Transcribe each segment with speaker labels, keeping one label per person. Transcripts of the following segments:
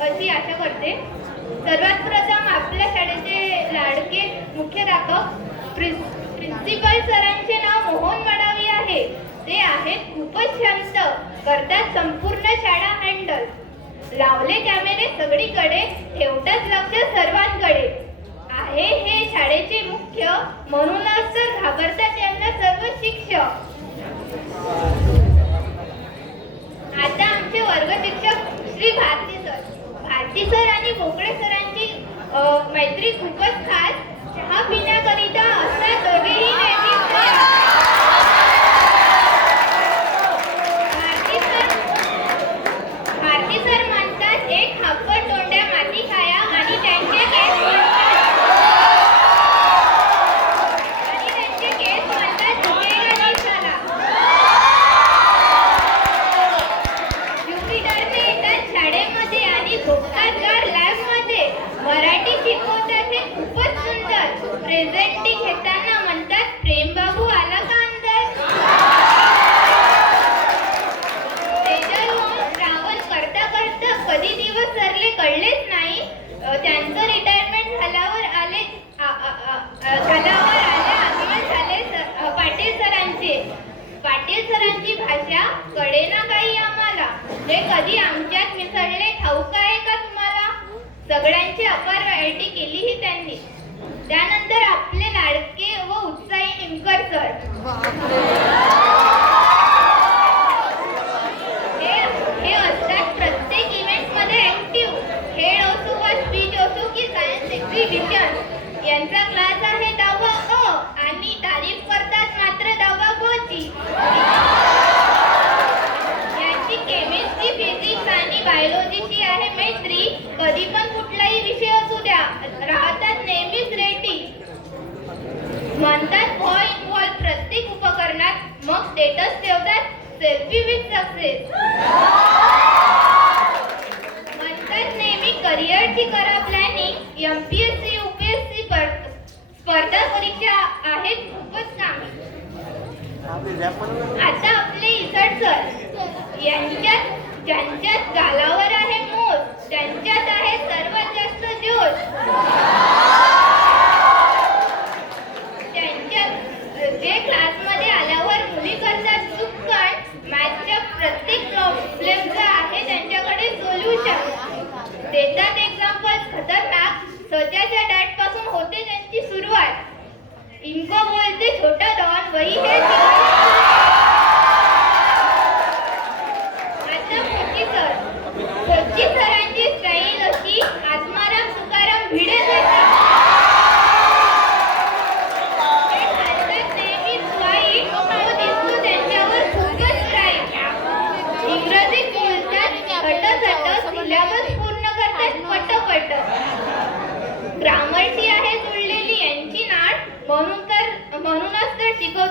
Speaker 1: अशी आशा करते. सर्वात प्रथम आपल्या शाळेचे लाडके मुख्याध्यापक प्रिं- प्रिन्सिपल सरांचे नाव मोहन मडावी आहे. ते आहेत खूपच शांत करतात संपूर्ण शाळा हँडल. लावले कॅमेरे सगळीकडे ठेवतात लक्ष सर्वांकडे. आहे हे शाळेचे मुख्य म्हणूनच तर घाबरतात यांना सर्व शिक्षक. आता वर्ग शिक्षक श्री भारती सर. भारती सर आणि बोकडे सरांची मैत्री खूपच खास. चहा पिण्याकरिता असा दोघेही नेहमीच तयार. भारती सर भारती सर म्हणतात एक हापट तोंड्या माती खाया आणि त्यांचे केस म्हणतात आणि त्यांचे केस म्हणतात झुकेगा नहीं साला. ज्युपिटरचे येतात शाळेमध्ये आणि झोपतात गार लॅबमध्ये मराठी शिकवतात हे खूपच सुंदर प्रेझेंटिंग घेताना उत्साही निमकर सर मग स्टेटस ठेवतात सेल्फी विथ सक्सेस म्हणतात नेहमी करिअरची करा planning M P S C U P S C स्पर्धा परीक्षा आहेत खूपच कामी आता आपले इसट सर यांच्यात ज्यांच्यात गालावर आहे मोज त्यांच्यात आहे सर्वात जास्त जोश त्यांच्यात जे क्लासमध्ये आल्यावर मुली करतात चुकण मॅथच्या प्रत्येक प्रॉब्लेमचा आहे त्यांच्याकडे सोल्युशन देतात एक्झाम्पल खतरनाक सध्याच्या डॅटपासून होते त्यांची सुरुवात इनको बोलते छोटा डॉन वही है आता मोठी सर कोची सरांची स्टाईल अशी आत्माराम तुकाराम भिडे देतात ते घालतात नेहमीच white, तो दिसतो त्यांच्यावर खूपच bright. इंग्रजीत बोलतात खटखट सिलेबस पूर्ण करतात पटपट ग्रामरची आहे जुळलेली यांची नाट म्हणून तर म्हणूनच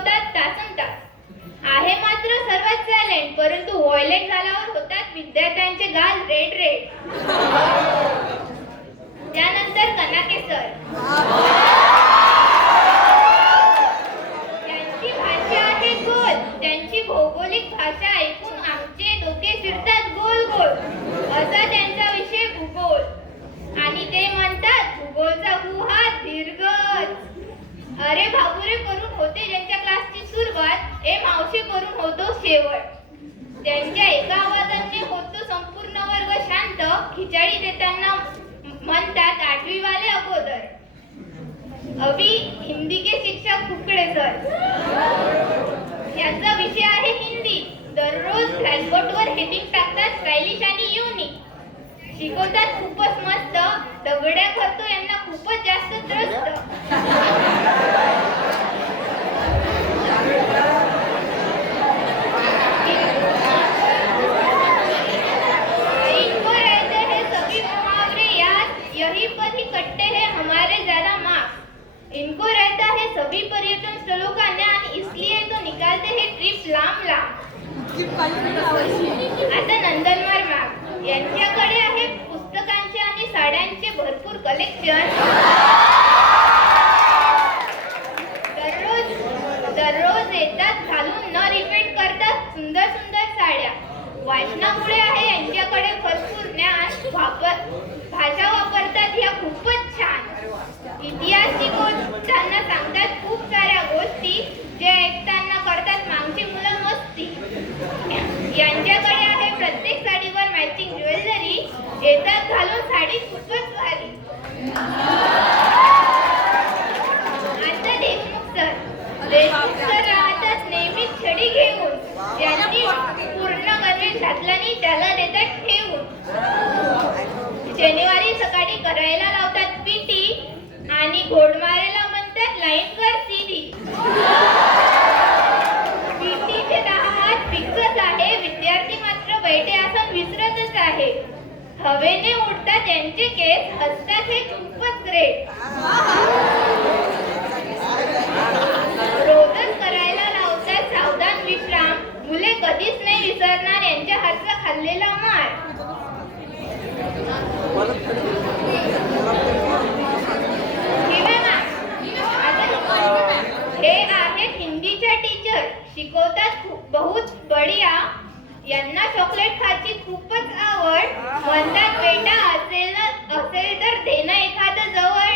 Speaker 1: होतात तासन तास आहे मात्र सर्वात सायलेंट परंतु व्हायलेंट झाल्यावर होतात विद्यार्थ्यांचे गाल रेड रेड त्यानंतर कनाके सर त्यांची भाषा आहे गोल त्यांची भौगोलिक भाषा ऐकून आमचे डोके फिरतात गोल गोल असा त्यांचा विषय भूगोल आणि ते म्हणतात भूगोलचा भू हा दीर्घच अरे भाबुरे करून होते ज्यांच्या क्लासची सुरुवात ए मावशी करून होतो शेवट. त्यांच्या एका आवाजाने होतो संपूर्ण वर्ग शांत खिचडी देताना म्हणतात आठवी वाले अगोदर. अभी हिंदी के शिक्षक कुकडे सर. यांचा विषय आहे हिंदी. दररोज ब्लॅकबोर्डवर हेडिंग टाकतात स्टायलिश आणि युनिक शिकवतात खूपच मस्त दगड्या करतो यांना खूपच जास्त त्रस्त इनको रहते हैं सभी मुहावरे याद यही पर ही कट्टे हैं हमारे ज्यादा मार्क्स इनको रहता है सभी पर्यटन स्थलों का ज्ञान इसलिए तो निकालते हैं ट्रिप लांब लांब आता नंदनवार मॅम यांच्याकडे आहे पुस्तकांचे आणि साड्यांचे भरपूर कलेक्शन दररोज दररोज येतात घालून न रिपीट करतात सुंदर सुंदर साड्या वाचनामुळे आहे यांच्याकडे भरपूर ज्ञान वापर भाषा वापरतात ह्या खूपच छान इतिहास शिकवताना सांगतात खूप साऱ्या गोष्टी जे ऐकताना करतात मागची मुलं मस्ती यांच्याकडे आहे प्रत्येक साडीवर मॅचिंग ज्वेलरी येतात घालून साडी खूपच भारी आता देशमुख सर देशमुख सर राहतात नेहमीच छडी घेऊन ज्यांनी पूर्ण गणवेश घातला आणि त्याला देतात ठेवून. शनिवारी सकाळी करायला लावतात पीटी आणि घोड मारायला म्हणतात लाईन कर सीधी. पीटीचे दहा हात फिक्सच आहे विद्यार्थी मात्र बैठे आसन विसरतच आहे. हवेने उडतात त्यांचे केस हसतात हे खूपच ग्रेट खाल्लेला मार हे आहेत हिंदीच्या टीचर शिकवतात बहुत बढिया. यांना चॉकलेट खायची खूपच आवड. म्हणतात बेटा असेल ना असेल तर देणं एखादं जवळ.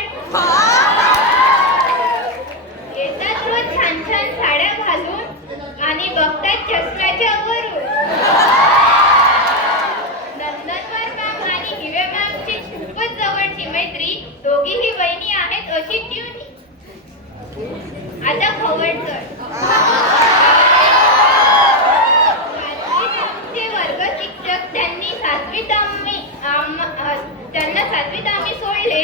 Speaker 1: येतात रोज छान छान साड्या घालून आणि बघतात चष्म्याच्या वर नंदनवर मॅम आणि हिरे मॅमची खूपच जवळची मैत्री दोघीही बहिणी आहेत अशी ट्युनी आता खवड सर आमचे वर्ग शिक्षक त्यांनी सातवीत आम्ही आम- अ, त्यांना सातवीत आम्ही सोडले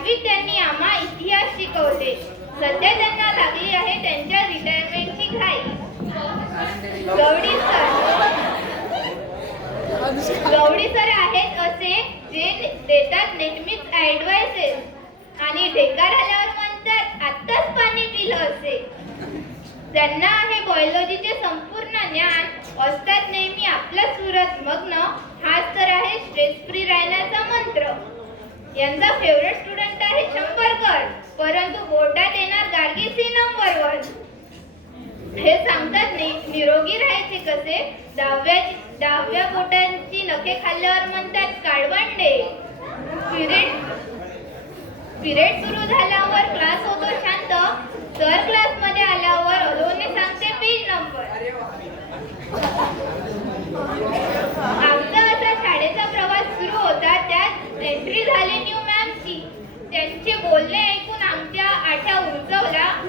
Speaker 1: आठवीत त्यांनी आम्हा इतिहास शिकवले. सध्या त्यांना लागली आहे त्यांच्या रिटायरमेंटची घाई. गवडी सर. गवडी सर आहेत असे जे देतात नेहमीच ऍडवायसेस आणि ढेकार आल्यावर म्हणतात आत्ताच पाणी पिलं असे. त्यांना आहे बायोलॉजीचे संपूर्ण ज्ञान. असतात नेहमी आपल्या सुरत मग्न. हाच तर आहे स्ट्रेस फ्री राहण्याचा यांचा फेवरेट स्टुडंट आहे शंभरकर. परंतु बोर्डात येणार गार्गीसी नंबर वन हे सांगतात नि- निरोगी राहायचे कसे? दहाव्या दहाव्या बोटांची नखे खाल्ल्यावर म्हणतात काळवंडे. पिरियड पिरियड सुरू झाल्यावर क्लास होतो शांत सर क्लासमध्ये आल्यावर अलोने सांगते पेज नंबर आमचा असा शाळेचा प्रवास सुरू होता त्यात एंट्री झाली न्यू मॅमची त्यांचे बोलणे ऐकून आमच्या आठ्या उंचवला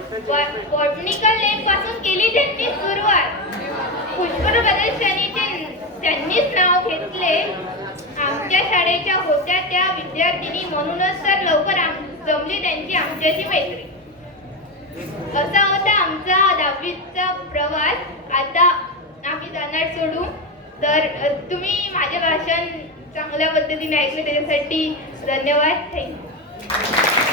Speaker 1: बॉटनिकल लेन पासून केली त्यांनी सुरुवात. पुष्कर प्रदर्शनीचे त्यांनीच नाव घेतले. आमच्या शाळेच्या होत्या त्या विद्यार्थिनी म्हणूनच तर लवकर आम- जमली त्यांची आमच्याशी मैत्री. असा होता आमचा दहावीचा प्रवास. आता आम्ही जाणार सोडू तर तुम्ही माझे भाषण चांगल्या पद्धतीने ऐकले त्याच्यासाठी धन्यवाद. Thank you Thank you.